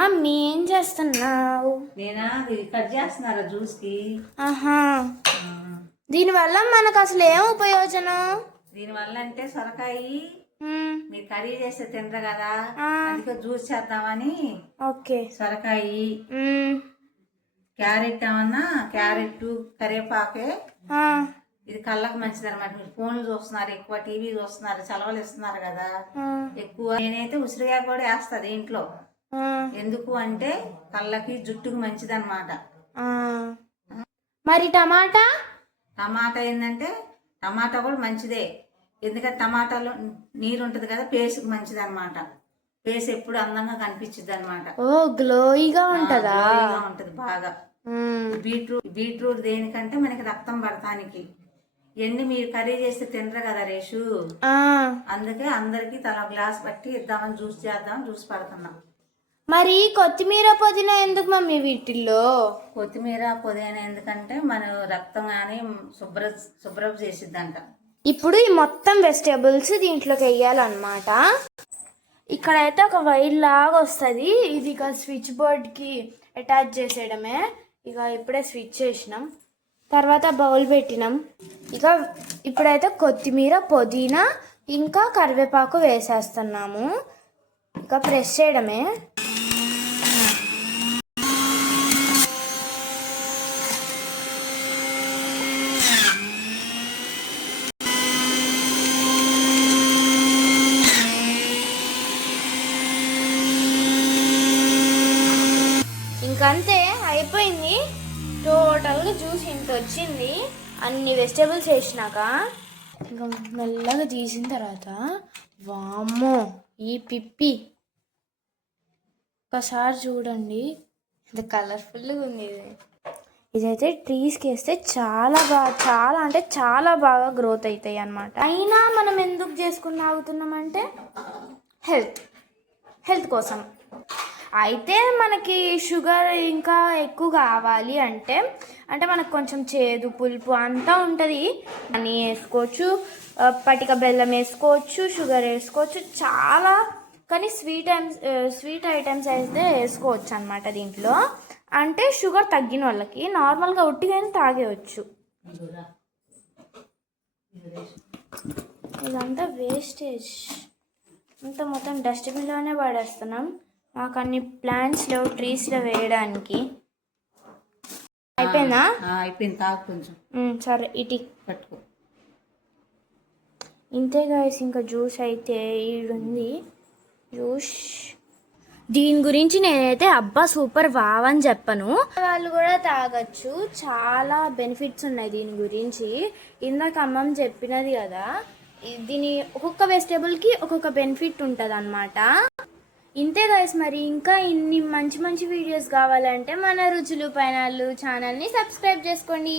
Mummy ఏం చేస్తున్నావు? నేనా కట్ చేస్తున్నారా జ్యూస్ కి. ఆహా, దీనివల్ల మనకు అసలు ఏం ఉపయోజనం? దీనివల్ల అంటే సొరకాయ మీరు కర్రీ చేస్తే తినరు కదా, అందుకే జ్యూస్ చేద్దామని. ఓకే. సొరకాయ, క్యారెట్ ఏమన్నా, క్యారెట్ కరివేపాకే. ఇది కళ్ళకు మంచిది అనమాట. మీరు ఫోన్లు చూస్తున్నారు ఎక్కువ, టీవీ చూస్తున్నారు, చలవలు ఇస్తున్నారు కదా ఎక్కువ. నేనైతే ఉసిరికాయ కూడా వేస్తా దీంట్లో. ఎందుకు అంటే కళ్ళకి జుట్టుకు మంచిది అనమాట. మరి టమాటా? టమాటా ఏంటంటే టమాటా కూడా మంచిదే. ఎందుకంటే టమాటాలో నీరు ఉంటది కదా, ఫేస్కి మంచిది అనమాట. ఫేస్ ఎప్పుడు అందంగా కనిపించింది అనమాట. ఓ, గ్లోయిగా ఉంటదా? గ్లోయిగా ఉంటది బాగా. బీట్రూట్ దేనికంటే మనకి రక్తం పడటానికి. ఇవన్నీ మీరు కర్రీ చేస్తే తినరు కదా రేషు, అందుకే అందరికి తల గ్లాస్ పట్టి ఇద్దామని జ్యూస్ చేద్దామని జ్యూస్ పడుతున్నాం. మరి కొత్తిమీర పుదీనా ఎందుకు మమ్మీ వీటిల్లో? కొత్తిమీర పుదీనా ఎందుకంటే మన రక్తం కానీ శుభ్రం చేసిద్దంట. ఇప్పుడు ఈ మొత్తం వెజిటేబుల్స్ దీంట్లోకి వేయాలన్నమాట. ఇక్కడైతే ఒక వైర్ లాగా వస్తుంది, ఇది ఇక స్విచ్ బోర్డ్కి అటాచ్ చేసేయడమే. ఇక ఇప్పుడే స్విచ్ చేసినాం, తర్వాత బౌల్ పెట్టినాం. ఇక ఇప్పుడైతే కొత్తిమీర పుదీనా ఇంకా కరివేపాకు వేసేస్తున్నాము. ఇక ప్రెస్ చేయడమే. ఇంకంతే అయిపోయింది. టోటల్గా జ్యూస్ ఇంత వచ్చింది అన్ని వెజిటేబుల్స్ వేసినాక. ఇంకా మెల్లగా తీసిన తర్వాత వామ్మో ఈ పిప్పి ఒకసారి చూడండి ఎంత కలర్ఫుల్గా ఉంది. ఇదైతే ట్రీస్కి వేస్తే చాలా అంటే చాలా బాగా గ్రోత్ అవుతాయి అన్నమాట. అయినా మనం ఎందుకు చేసుకుని తాగుతున్నామంటే హెల్త్ కోసం. అయితే మనకి షుగర్ ఇంకా ఎక్కువ కావాలి అంటే మనకు కొంచెం చేదు పులుపు అంతా ఉంటుంది. అని వేసుకోవచ్చు, పటిక బెల్లం వేసుకోవచ్చు, షుగర్ వేసుకోవచ్చు చాలా. కానీ స్వీట్ ఐటమ్స్ అయితే వేసుకోవచ్చు అనమాట దీంట్లో. అంటే షుగర్ తగ్గిన వాళ్ళకి నార్మల్గా ఉట్టిగానే తాగేయచ్చు. ఇదంతా వేస్టేజ్ అంతా మొత్తం డస్ట్బిన్లోనే పడేస్తున్నాం. మాకు అన్ని ప్లాంట్స్ లేవు ట్రీస్లో వేయడానికి. అయిపోయిందా? అయిపోయింది. తాగు కొంచెం. సరే ఇటీ పట్టుకో. ఇంతే గాయస్, ఇంకా జ్యూస్ అయితే ఈడుంది జ్యూస్. దీని గురించి నేనైతే అబ్బా సూపర్ వావ్ అని చెప్పను, వాళ్ళు కూడా తాగొచ్చు. చాలా బెనిఫిట్స్ ఉన్నాయి దీని గురించి. ఇందాక అమ్మమ్మ చెప్పినది కదా, దీని ఒక్కొక్క వెజిటేబుల్కి ఒక్కొక్క బెనిఫిట్ ఉంటుంది అన్నమాట. ఇంతే గైస్, మరి ఇంకా ఇన్ని మంచి వీడియోస్ కావాలంటే మన రుచులు పైనాలు ఛానల్ని సబ్స్క్రైబ్ చేసుకోండి.